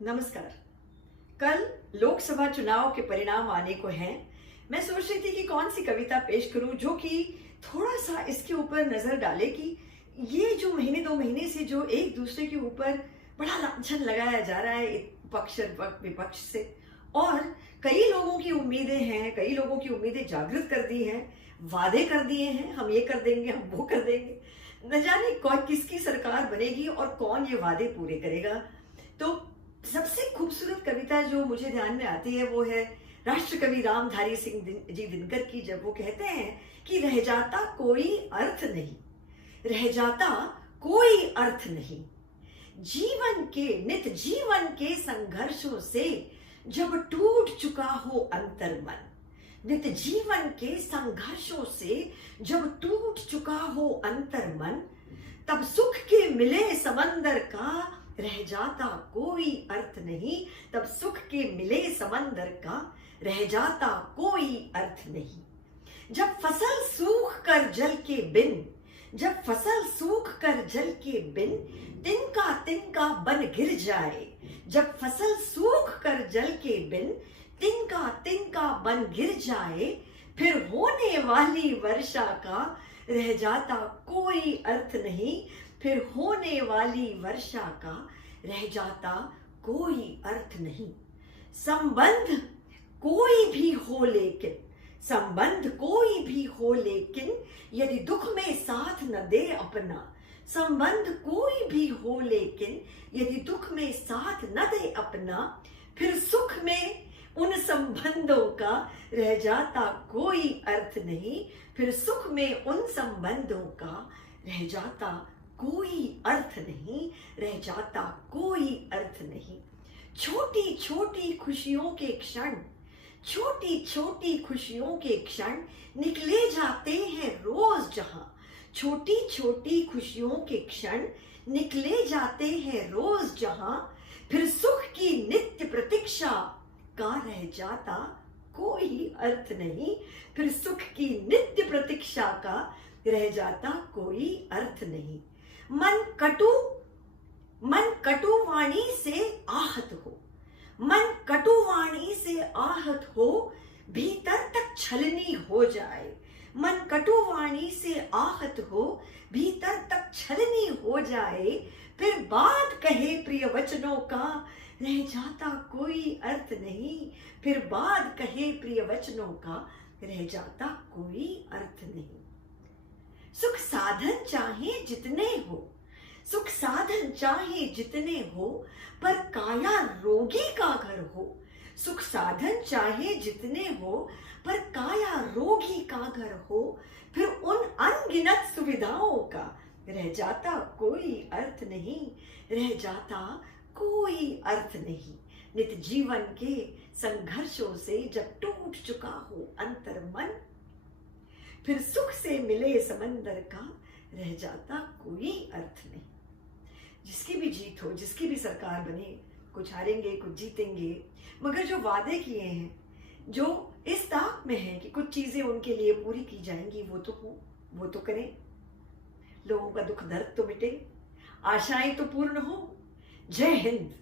नमस्कार। कल लोकसभा चुनाव के परिणाम आने को हैं। मैं सोच रही थी कि कौन सी कविता पेश करूं जो कि थोड़ा सा इसके ऊपर नजर डाले कि ये जो महीने दो महीने से जो एक दूसरे के ऊपर बड़ा लांछन लगाया जा रहा है पक्ष विपक्ष से, और कई लोगों की उम्मीदें हैं, कई लोगों की उम्मीदें जागृत कर दी हैं, वादे कर दिए हैं, हम ये कर देंगे, हम वो कर देंगे। न जाने कौन किसकी सरकार बनेगी और कौन ये वादे पूरे करेगा। तो सबसे खूबसूरत कविता जो मुझे ध्यान में आती है वो है राष्ट्रकवि रामधारी सिंह जी दिनकर की, जब वो कहते हैं कि रह जाता कोई अर्थ नहीं, रह जाता कोई अर्थ नहीं, जीवन के नित जीवन के संघर्षों से जब टूट चुका हो अंतर्मन, नित जीवन के संघर्षों से जब टूट चुका हो अंतर्मन, तब सुख के मिले समंदर का रह जाता कोई अर्थ नहीं, तब सुख के मिले समंदर का रह जाता कोई अर्थ नहीं। जब फसल सूख कर जल के बिन, जब फसल सूख कर जल के बिन तिनका तिनका बन गिर जाए, जब फसल सूख कर जल के बिन तिनका तिनका बन गिर जाए, फिर होने वाली वर्षा का रह जाता कोई अर्थ नहीं, फिर होने वाली वर्षा का रह जाता कोई अर्थ नहीं। संबंध कोई भी हो लेकिन, संबंध कोई भी हो लेकिन यदि दुख में साथ न दे अपना, संबंध कोई भी हो लेकिन यदि दुख में साथ न दे अपना, फिर सुख में उन संबंधों का रह जाता कोई अर्थ नहीं, फिर सुख में उन संबंधों का रह जाता कोई अर्थ नहीं, रह जाता कोई अर्थ नहीं। छोटी छोटी खुशियों के क्षण, छोटी छोटी खुशियों के क्षण निकले जाते हैं रोज जहां, छोटी छोटी खुशियों के क्षण निकले जाते हैं रोज जहां, फिर सुख की नित्य प्रतीक्षा का रह जाता कोई अर्थ नहीं, फिर सुख की नित्य प्रतीक्षा का रह जाता कोई अर्थ नहीं। मन कटु वाणी से आहत हो, मन कटु वाणी से आहत हो, भीतर तक छलनी हो जाए, मन कटु वाणी से आहत हो, भीतर तक छलनी हो जाए, फिर बात कहे प्रिय वचनों का रह जाता कोई अर्थ नहीं, फिर बात कहे प्रिय वचनों का रह जाता कोई अर्थ नहीं। सुख साधन चाहे जितने हो, सुख साधन चाहे जितने हो, पर काया रोगी का घर हो, सुख साधन चाहे जितने हो, पर काया रोगी का घर हो, फिर उन अनगिनत सुविधाओं का रह जाता कोई अर्थ नहीं, रह जाता कोई अर्थ नहीं। नित जीवन के संघर्षों से जब टूट चुका हो अंतर्मन, फिर सुख से मिले समंदर का रह जाता कोई अर्थ नहीं। जिसकी भी जीत हो, जिसकी भी सरकार बने, कुछ हारेंगे कुछ जीतेंगे, मगर जो वादे किए हैं, जो इस ताक में है कि कुछ चीजें उनके लिए पूरी की जाएंगी, वो तो हो, वो तो करें। लोगों का दुख दर्द तो मिटे, आशाएं तो पूर्ण हो। जय हिंद।